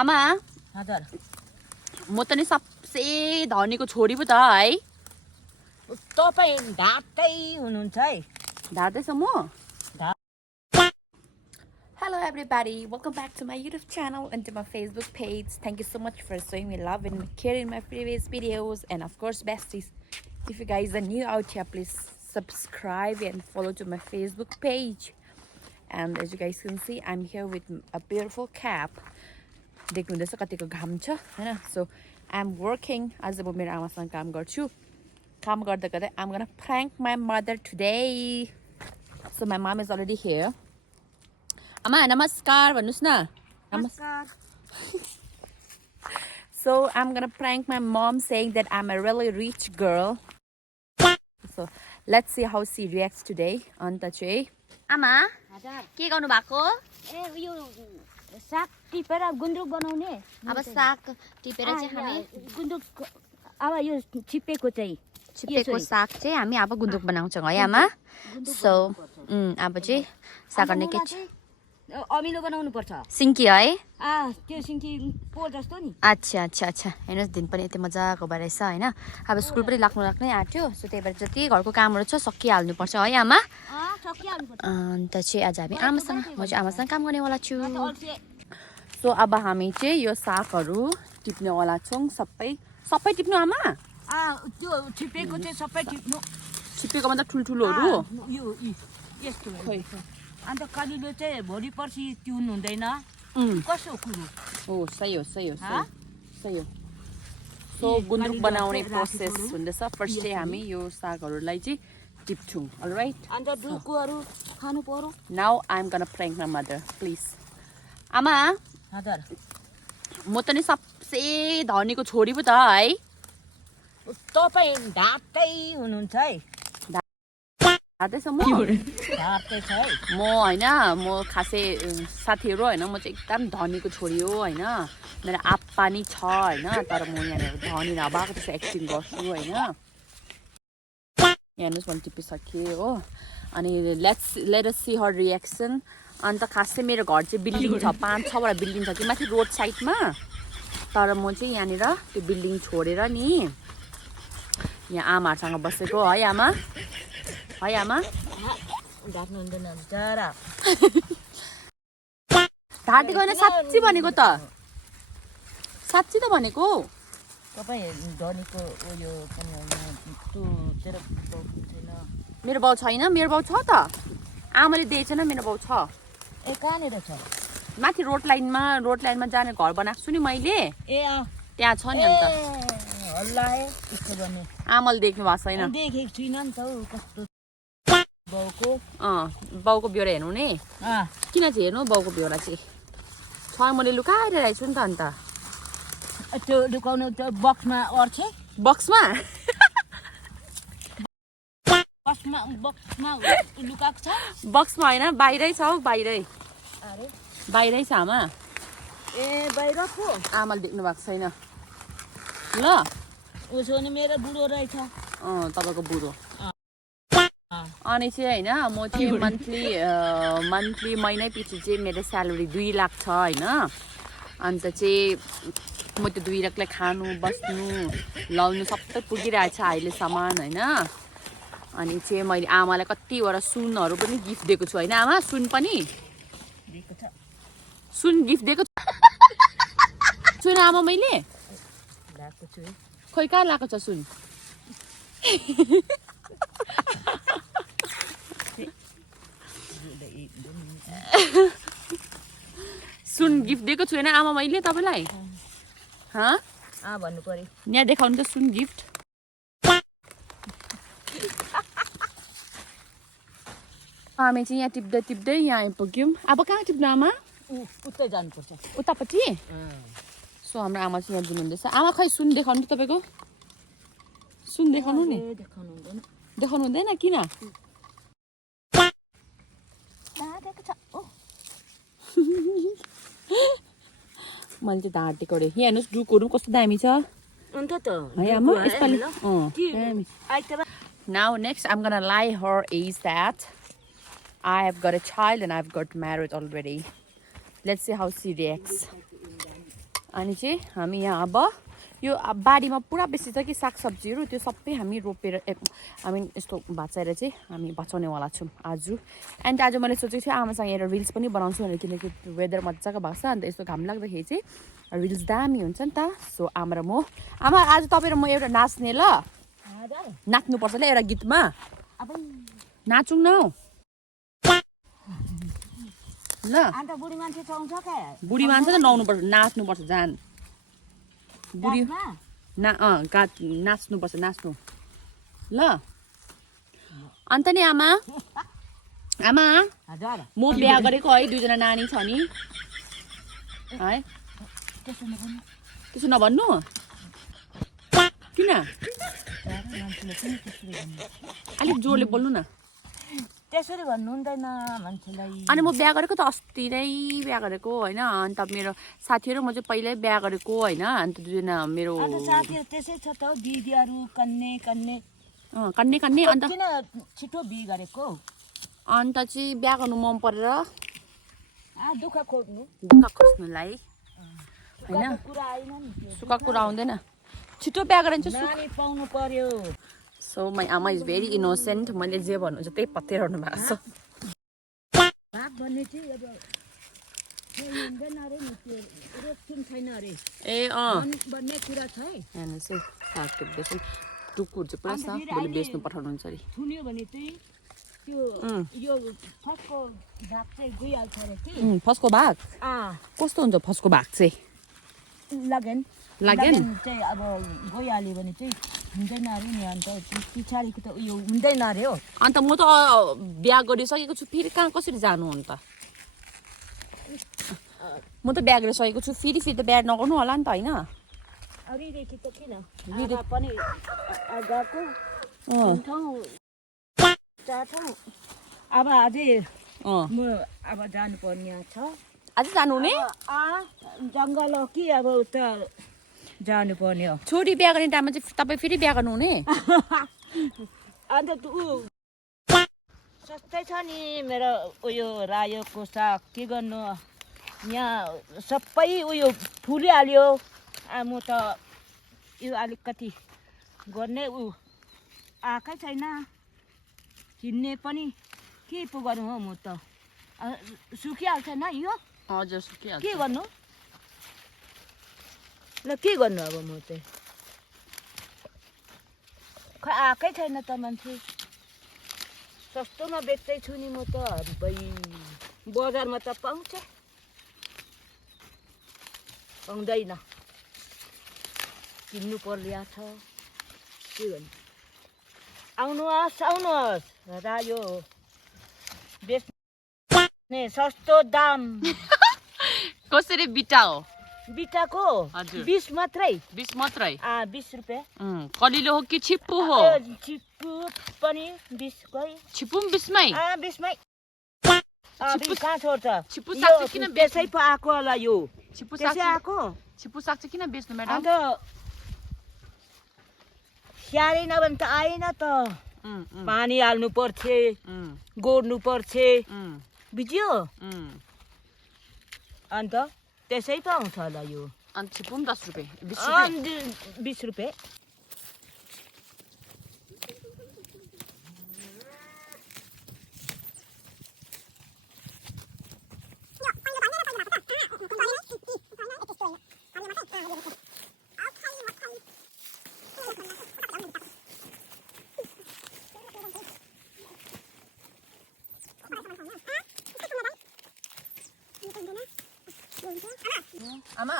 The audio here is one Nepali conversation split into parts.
आमा हजुर म त नि सबसे धनीको छोरी पो त है तपाईँ ढाँटै हुनुहुन्छ है ढाँदैछ म ढा Hello everybody, welcome back to my YouTube channel and to my Facebook page. Thank you so much for showing me love and care in my previous videos, and of course besties, if you guys are new out here, please subscribe and follow to my Facebook page. And as you guys can see, I'm here with a beautiful cap. देख्नुहुँदैछ कतिको घाम छ हैन सो आई एम वर्किङ आज म मेरो आमासँग काम गर्छु काम गर्दा गर्दै I am gonna prank my mother today. So my mom is already here. आमा नमस्कार भन्नुस् न नमस्कार So I'm gonna prank my mom saying that I'm a really rich girl. So let's see how she reacts today. अन्त चाहिँ आमा हजुर के गर्नु भएको ए यो साग टिपेर गुन्द्रुक बनाउने अब साग टिपेर चाहिँ हामी गुन्द्रुक अब यो छिप्पेको चाहिँ छिप्पेको साग चाहिँ हामी अब गुन्द्रुक बनाउँछौँ है आमा सो अब चाहिँ साग गर्ने के छ अमिलो बनाउनु पर्छ सिन्की है त्यो सिन्की पो जस्तो नि अच्छा अच्छा अच्छा हेर्नुहोस् दिन पनि यति मजाको भइरहेछ होइन अब स्कुल पनि लाग्नै आँट्यो सो त्यही भएर जति घरको कामहरू छ सकिहाल्नुपर्छ है आमा सकिहाल्नुपर्छ अन्त चाहिँ आज हामी आमासँग म चाहिँ आमासँग काम गर्नेवाला छु सो अब हामी चाहिँ यो सागहरू टिप्नेवाला छौँ सबै टिप्नु आमा त्यो छिप्पेको चाहिँ सबै टिप्नु छिप्पेको भन्दा ठुल्ठुलोहरू यो यस्तो अन्त कलिलो चाहिँ भोलि पर्सि तिउनु हुँदैन कसो कुरो हो सही हो सही सो गुन्द्रुक बनाउने प्रोसेस हुँदैछ फर्स्ट चाहिँ हामी यो सागहरूलाई चाहिँ टिप्छौँ अलराइट अन्त डुकुहरू खानु पर्यो now I am gonna prank my mother please आमा हजुर म त नि सबसे धनीको छोरी पो त है तपाईँ ढाँटै हुनुहुन्छ है ढाँदैछ म ढाँटै छ है म होइन म खासै साथीहरू होइन म चाहिँ एकदम धनीको छोरी हो होइन मेरो आप्पा नि छ होइन तर म यहाँनिर धनी नभएको त्यसो एक्टिङ गर्छु होइन हेर्नुहोस् मैले टिपिसकेँ हो अनि लेट अस सी हर रिएक्सन अन्त खास चाहिँ मेरो घर चाहिँ बिल्डिङ छ 5-6वटा बिल्डिङ छ कि माथि रोड साइडमा तर म चाहिँ यहाँनिर त्यो बिल्डिङ छोडेर नि यहाँ आमाहरूसँग बसेको है आमा ढाक्नु हुँदैन जरा ढाँटेको होइन साँच्ची भनेको त साँच्ची त भनेको तपाईँ धनीको उयो पनि होइन तँ तेरो बाउ छैन मेरो बाउ छैन मेरो बाउ छ त आमाले दिएछेन मेरो बाउ छ ए कहाँनिर छ माथि रोड लाइनमा जाने घर बनाएको छु नि मैले ए त्यहाँ छ नि अन्त हल्ला यस्तो गर्ने आमाले देख्नु भएको छैन देखेको छुइनँ नि त हौ कस्तो बाउको बाउको बेहोरा हेर्नु नि किन चाहिँ हेर्नु बाउको बेहोरा चाहिँ छ मैले लुकाएर राखेको छु नि त अन्त त्यो लुकाउनु त्यो बक्समा अर्थ्यो बक्समा बक्समा लुकाएको छ बक्समा होइन बाहिरै छ हौ बाहिरै छ आमा ए बाहिर पो आमाले देख्नु भएको छैन ल उसो भने मेरो बुढो रहेछ तपाईँको बुढो अनि चाहिँ होइन म चाहिँ मन्थली महिनै पछि चाहिँ मेरो स्यालेरी 2 लाख छ होइन अन्त चाहिँ म त्यो 2 लाखलाई खानु बस्नु लाउनु सबै पुगिरहेछ अहिलेसम्म होइन अनि चाहिँ मैले आमालाई कतिवटा सुनहरू पनि गिफ्ट दिएको छु होइन आमा सुन पनि सुन गिफ्ट दिएको सुन आमा मैले खोइ कहाँ लगाएको छ सुन सुन गिफ्ट दिएको छु होइन आमा मैले तपाईँलाई भन्नु पर्यो यहाँ देखाउनु त सुन गिफ्ट हामी चाहिँ यहाँ टिप्दै यहाँ आइपुग्यौँ अब कहाँ टिप्नु आमा उतै जानुपर्छ उतापट्टि सो हाम्रो आमा चाहिँ यहाँ दिनुहुँदैछ आमा खै सुन देखाउनु तपाईँको सुन देखाउनु नि देखाउनु हुँदैन किन मैले चाहिँ ढाँटेको अरे यहाँ हेर्नुहोस् डुकहरू कस्तो दामी छ अन्त त है आमा यसपालि Now next I'm gonna lie her is that I have got a child and I've got married already. Let's see how she reacts. अनि चाहिँ हामी यहाँ अब यो बारीमा पुरा बेसी छ कि सागसब्जीहरू त्यो सबै हामी रोपेर हामी यस्तो भाँचाएर चाहिँ हामी बचाउनेवाला छौँ आज एन्ड आज मैले सोचेको थिएँ आमासँग हेरेर रिल्स पनि बनाउँछु भनेर किनकि वेदर मजाको भएको छ अन्त यस्तो घाम लाग्दाखेरि चाहिँ रिल्स दामी हुन्छ नि त सो आमा र म आमा आज तपाईँ र म एउटा नाच्ने ल नाच्नुपर्छ ल एउटा गीतमा नाचौँ न ल बुढी मान्छे चाउँछ क्या बुढी मान्छे त नुहाउनुपर्छ नाच्नुपर्छ जान बुढी नाच्नुपर्छ नाच्नु ल अन्त नि आमा आमा म बिहा गरेको है 2 जना नानी छ नि है त्यसो नभन्नु किन अलिक जोडले बोल्नु न त्यसरी भन्नु हुँदैन मान्छेलाई अनि म बिहा गरेको त अस्ति नै बिहा गरेको होइन अन्त मेरो साथीहरू म चाहिँ पहिल्यै बिहा गरेको होइन अन्त 2 जना मेरो साथीहरू त्यसै छ त दिदीहरू कन्ने कन्ने कन्ने कन्ने अन्त किन छिटो बिहे गरेको अन्त चाहिँ बिहा गर्नु मन परेर दुःख खोज्नुलाई होइन कुरा आएन नि सुखा कुरा आउँदैन छिटो बिहा गरेर चाहिँ नानी पाउनु पर्यो सो माई आमा इज भेरी इनोसेन्ट मैले जे भन्नुहुन्छ त्यही पत्याइरहनु भएको छ भाग भन्ने चाहिँ अब हुँदैन अरे नि त्यो रोकथुम छैन अरे ए भन्ने कुरा छ है हेर्नुहोस् है साग टिप्दैछ टुकुर चाहिँ पुरा छ भोलि बेच्नु पठाउनुहुन्छ अरे थुन्यो भने चाहिँ त्यो यो फसको भाग चाहिँ गइहाल्छ अरे कि फसको भाग कस्तो हुन्छ फसको भाग चाहिँ लगेन चाहिँ अब गइहाल्यो भने चाहिँ हुँदैन अरे नि अन्त पछाडिको त उयो हुँदैन अरे हो अन्त म त बिहा गरिसकेको छु फेरि कहाँ कसरी जानु अन्त म त बिहा गरिसकेको छु फेरि त बिहा नगर्नु होला नि त होइन अरिदेखि त किन पनि गएको अब अझै म अब जानुपर्ने छ अझै जानु हुने जङ्गल हो कि अब उता जानुपर्ने हो छोरी बिहा गर्ने टाइममा चाहिँ तपाईँ फेरि बिहा गर्नुहुने अन्त सस्तै छ नि मेरो उयो रायोको साग के गर्नु यहाँ सबै उयो फुलिहाल्यो म त यो अलिकति गर्ने आएकै छैन किन्ने पनि के पो गर्नु हो म त सुकिहाल्छ न यो हजुर सुकिहाल्छ के गर्नु ल के गर्नु अब म चाहिँ खै आएकै छैन त मान्छे सस्तोमा बेच्दैछु नि म त बजारमा त पाउँछ पाउँदैन किन्नु पर्या छ के गर्नु आउनुहोस् रायो बेच्ने सस्तो दाम कसरी बिटा हो बिटाको 20 मात्रै 20 मात्रै 20 रुपियाँ कलिलो हो कि छिप्पु हो छिप्पु पनि 20 कै छिप्पु 20 मै 20 मै कहाँ छोड्छ छिप्पु साग चाहिँ किन बेचै पो आएको होला यो छिप्पु साग आएको छिप्पु साग चाहिँ किन बेच्नु म्याडम अन्त स्याहारेन भने त आएन त पानी हाल्नु पर्थे गोड्नु पर्थे बुझ्यो अन्त त्यसै त आउँछ होला यो अन्त छिप्पु 10 रुपियाँ 20 रुपियाँ आमा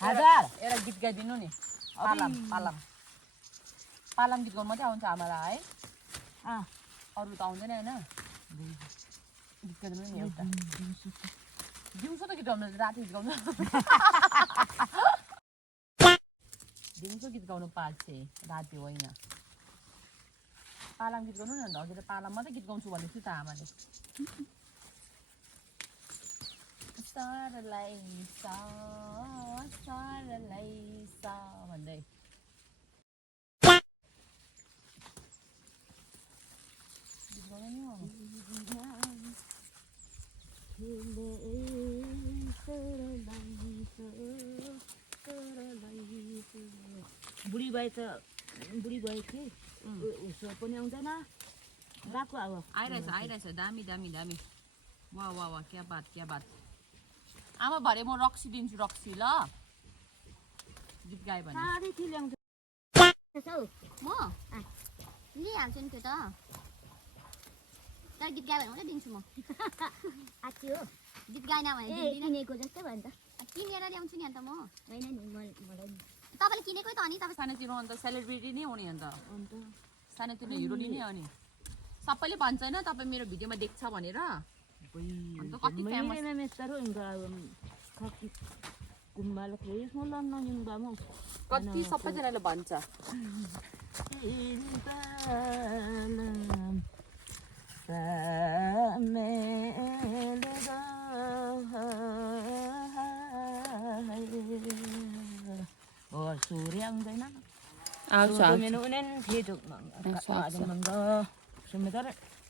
हजार एउटा गीत गाइदिनु नि पालम पालम पालम गीत गाउनु मात्रै आउँछ आमालाई है अरू त आउँदैन होइन गीत गाइदिनु नि एउटा दिउँसो त गीत गाउनु राति गीत गाउनु दिउँसो गीत गाउनु पाल्छ राति होइन पालम गीत गाउनु न हजुर पालम मात्रै गीत गाउँछु भनेको छु त आमाले सरलाई भन्दै बुढी भए त बुढी भयो कि उसो पनि आउँदैन गएको अब आइरहेछ दामी दामी दामी वाह वाह वाह क्या बात आमा भरे म रक्सी दिन्छु रक्सी ल गीत गायो भने साह्रै के ल्याउँछ म लिइहाल्छु नि त्यो त तर गीत गायो भने मात्रै दिन्छु म आछि हो गीत गाएन भने किनेको जस्तै भयो नि त किनेर ल्याउँछु नि अन्त म होइन नि मलाई तपाईँले किनेकै त अनि तपाईँ सानोतिनो अन्त सेलिब्रिटी नै हो नि अन्त सानोतिनो हिरोनी नै हो नि सबैले भन्छ होइन तपाईँ मेरो भिडियोमा देख्छ भनेर अन्त कति फेमस कति सबैजनाले भन्छ सूर्य आउँदैन आउँछ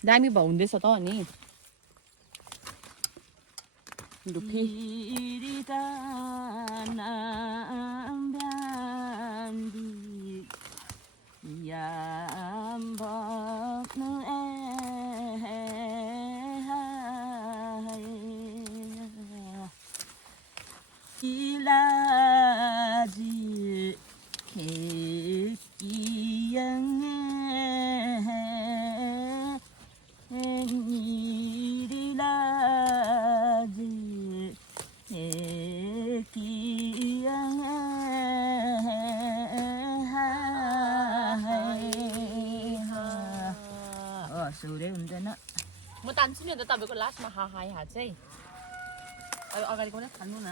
दामी भयो हुँदैछ त अनि डुफी सूर्य हुँदैन म तान्छु नि अन्त तपाईँको लास्टमा हा चाहिँ अब अगाडिको नै खानु न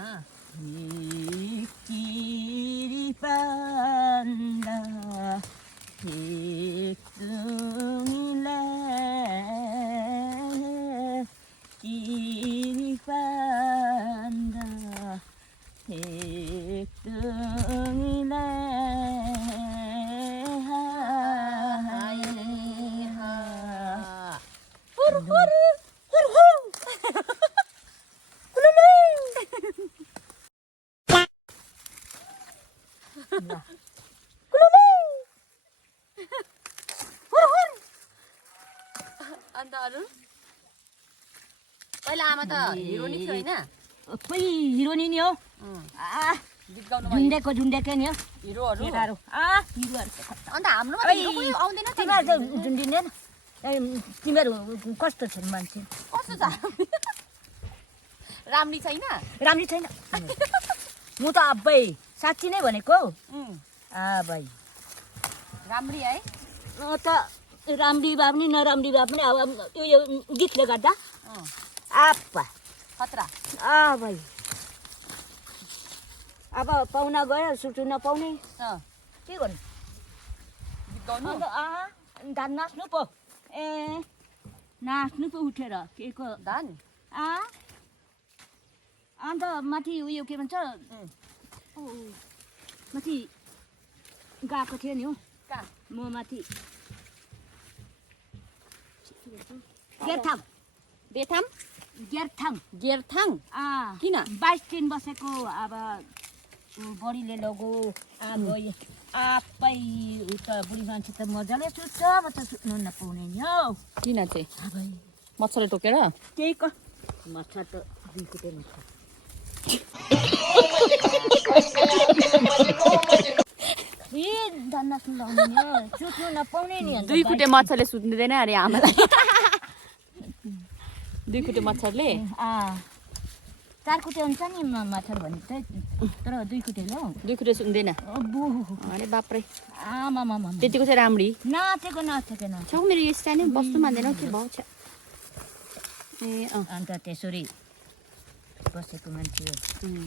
अन्त अरू पहिला आमा त हिरोनी थियो होइन खोइ हिरोनी नि हो गीत गाउनु झुन्डेकै नि हो हिरोहरू हिरोहरू अन्त हाम्रोमा त हिरो कोही आउँदैन त तिमीहरू त झुन्डिँदैन तिमीहरू कस्तो छन् मान्छे कस्तो छ राम्री छैन राम्री छैन म त अब्बै साँच्ची नै भनेको भाइ राम्री है त राम्री भए पनि नराम्री भए पनि अब यो गीतले गर्दा आप्पा खतरा भाइ अब पाहुना गयो सुटु नपाउने के गर्नु गीत गाउनु धान नाच्नु पो नाच्नु पो उठेर के को धान अन्त माथि उयो के भन्छ माथि गएको थियो नि हौ कहाँ म माथि गेरथाङ गेरथाङ किन 22 दिन बसेको अब बडीले लगो गयो आप्पै उता बुढी मान्छे त मजाले सुत्छ म त सुत्नु नपाउने नि हौ किन चाहिँ मच्छरले टोकेर त्यही क मच्छर त दुई कुटे मच्छर धन्दा सुनाउने नि सुत्नु नपाउने नि दुई खुट्टे मच्छरले सुत्दैन अरे आमालाई दुई खुट्टे मच्छरले चार कुटे हुन्छ नि मच्छर भने चाहिँ तर दुई कुटे ल दुई खुट्टे सुत्दैन अरे बाप्रे आमामामा त्यतिको चाहिँ राम्री नाचेको छौ मेरो यो स्ट्यान्ड बस्नु मान्दैन के भाउ छ अन्त त्यसरी बसेको मान्छे हो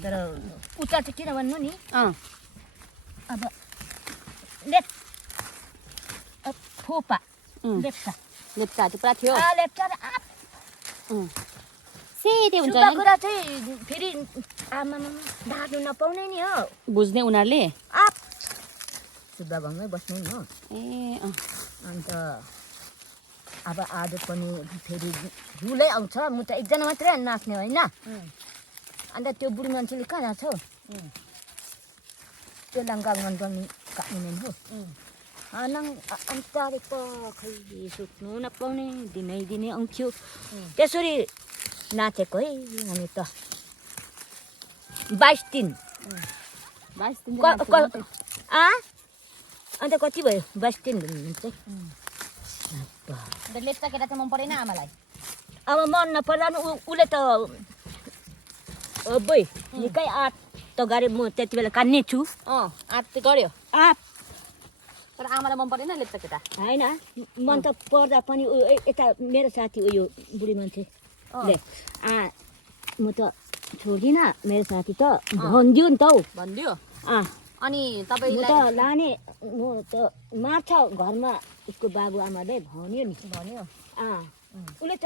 तर उता चाहिँ किन भन्नु नि अब फोपा लेप्चा पुरा थियो लेप्चा सेते हुन्छ कुरा चाहिँ फेरि आमामा ढाड्नु नपाउने नि हो बुझ्ने उनीहरूले शुद्ध भङ्गै बस्नु नि हो अन्त अब आज पनि फेरि झुलै आउँछ म त एकजना मात्रै नाच्ने होइन अन्त त्यो बुढी मान्छेले कहाँ जान्छ हौ त्यो लङ्का गन पनि काट्नु हो अन्त खै सुत्नु नपाउने दिनै आउँथ्यो त्यसरी नाचेको है हामी त 22 दिन 22 दिन अन्त कति भयो 22 दिन चाहिँ लेप्चा केटा चाहिँ मन परेन आमालाई अब मन नपर्दा उसले त अबै निकै आँट त गरे म त्यति बेला कान्ने छु आँट चाहिँ गर्यो आँट तर आमालाई मन परेन लेप्चा केटा होइन मन त पर्दा पनि यता मेरो साथी उयो बुढी मान्छेले म त छोड्दिनँ मेरो साथी त भनिदियो नि त हौ भनिदियो अनि म तपाईँलाई त लाने म त मार्छ घरमा उसको बाबुआमाले भन्यो नि भन्यो उसले त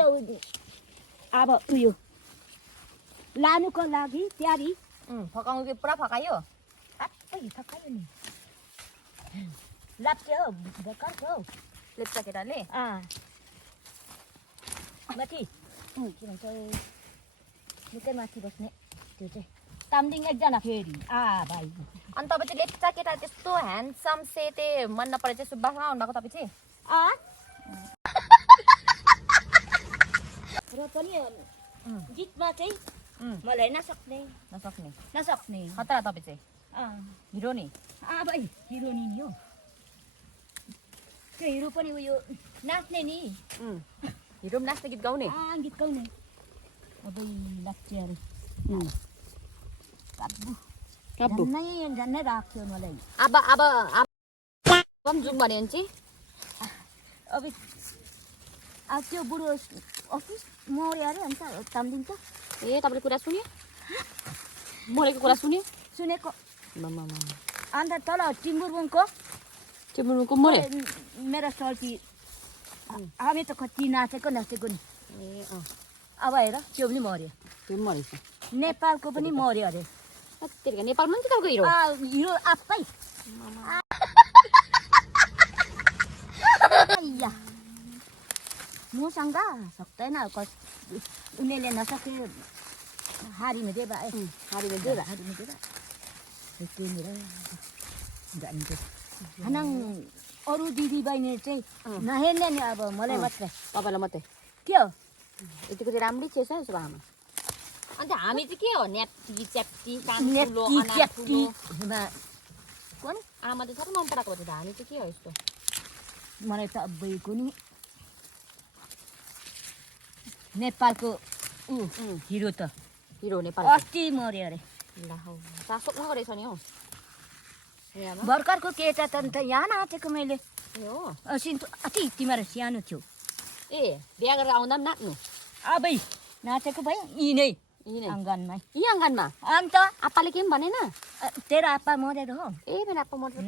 अब उयो लानुको लागि तयारी फकाउनु कि पुरा फकायो सबै थकायो नि लाग्थ्यो हौ भर्खर हौ लेप्चा केटाले माथि के भन्छ निकै माथि बस्ने त्यो चाहिँ तामदिङ एकजना फेरि भाइ अनि तपाईँ चाहिँ लेप्चा केटा त्यस्तो ह्यान्डसम सेते मन नपरे चाहिँ सुब्बासँग आउनुभएको तपाईँ चाहिँ र पनि गीतमा चाहिँ मलाई नसक्ने खतरा तपाईँ चाहिँ हिरो नि भाइ हिरोनी नि हो त्यो हिरो पनि उयो नाच्ने नि हिरो पनि नाच्ने गीत गाउने गीत गाउने अब लाग्छ अरे झन्नै राख्थ्यो मलाई अब जाउँ भन्यो भने चाहिँ अब त्यो बुढो अफिस मर्यो अरे अन्त तामदिङ त ए तपाईँले कुरा सुन्यो मरेको कुरा सुन्यो सुनेको अन्त तल टिम्बुरबुङको मऱ्यो मेरो सर्टी हामी त कति नाचेको नि ए अब हेर त्यो पनि मर्यो त्यो पनि मरेछ नेपालको पनि मर्यो अरे त्यतिखेर नेपालमा पनि खालको हिरो हिरो आफै मसँग सक्दैन उनीहरूले नसके हारिमे दे हानाङ अरू दिदी बहिनी चाहिँ नहेर्ने नि अब मलाई मात्रै तपाईँलाई मात्रै के हो यतिको चाहिँ राम्रै थिएछ उसो भए आमा अन्त हामी चाहिँ के हो न्याप्टी च्याप्टी कुन आमा चाहिँ साह्रै मन पराएको हो त हामी चाहिँ के हो यस्तो मलाई त अब्बैको नि नेपालको हिरो त हिरो नेपाल अस्ति मर्यो अरे सोध्नु गरेछ नि हौ भर्खरको केटा त यहाँ नाचेको मैले ए हो सिन्टु अति तिमीहरू सानो थियो ए बिहा गरेर आउँदा पनि नाच्नु अबै नाचेको भयो यिनै यिनै अङ्गनमा यी अङ्गनमा अन्त आप्पाले के पनि भनेन तेरो आप्पा मरेर हो ए मेरो आप्पा मरेर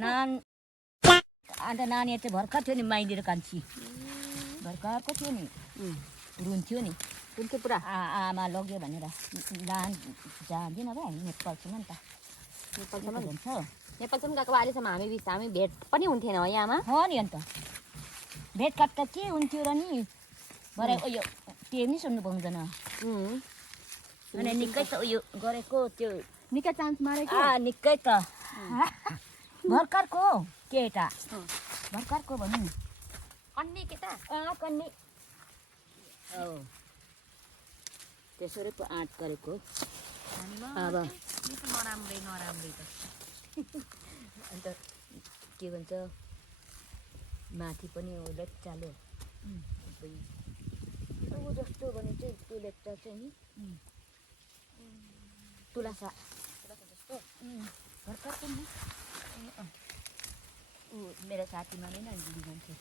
अन्त नानी चाहिँ भर्खर थियो नि माइदिएर कान्छी भर्खरको थियो नि रुन्थ्यो नि रुन्थ्यो पुरा आमा लग्यो भनेर जाँदैन अब हामी नेपालसम्म नि त नेपालसम्म हुन्छ नेपालसम्म गएको भए अहिलेसम्म हामी भेट पनि हुन्थेन है आमा हो नि अन्त भेटघाट त के हुन्थ्यो र नि भरे उयो त्यो नि सुन्नु पाउँदैन अनि निकै त उयो गरेको त्यो निकै चान्स मारेको निकै त भर्खरको केटा भर्खरको भनौँ अन्य केटा कन्ने त्यसरी पो आँट गरेको अब नराम्रै त अन्त के भन्छ माथि पनि लेप्चाले ऊ जस्तो भने चाहिँ त्यो लेप्चा चाहिँ नि तुलासा जस्तो भर्खरको नि ऊ मेरो साथीमा नै न दिदी मान्छे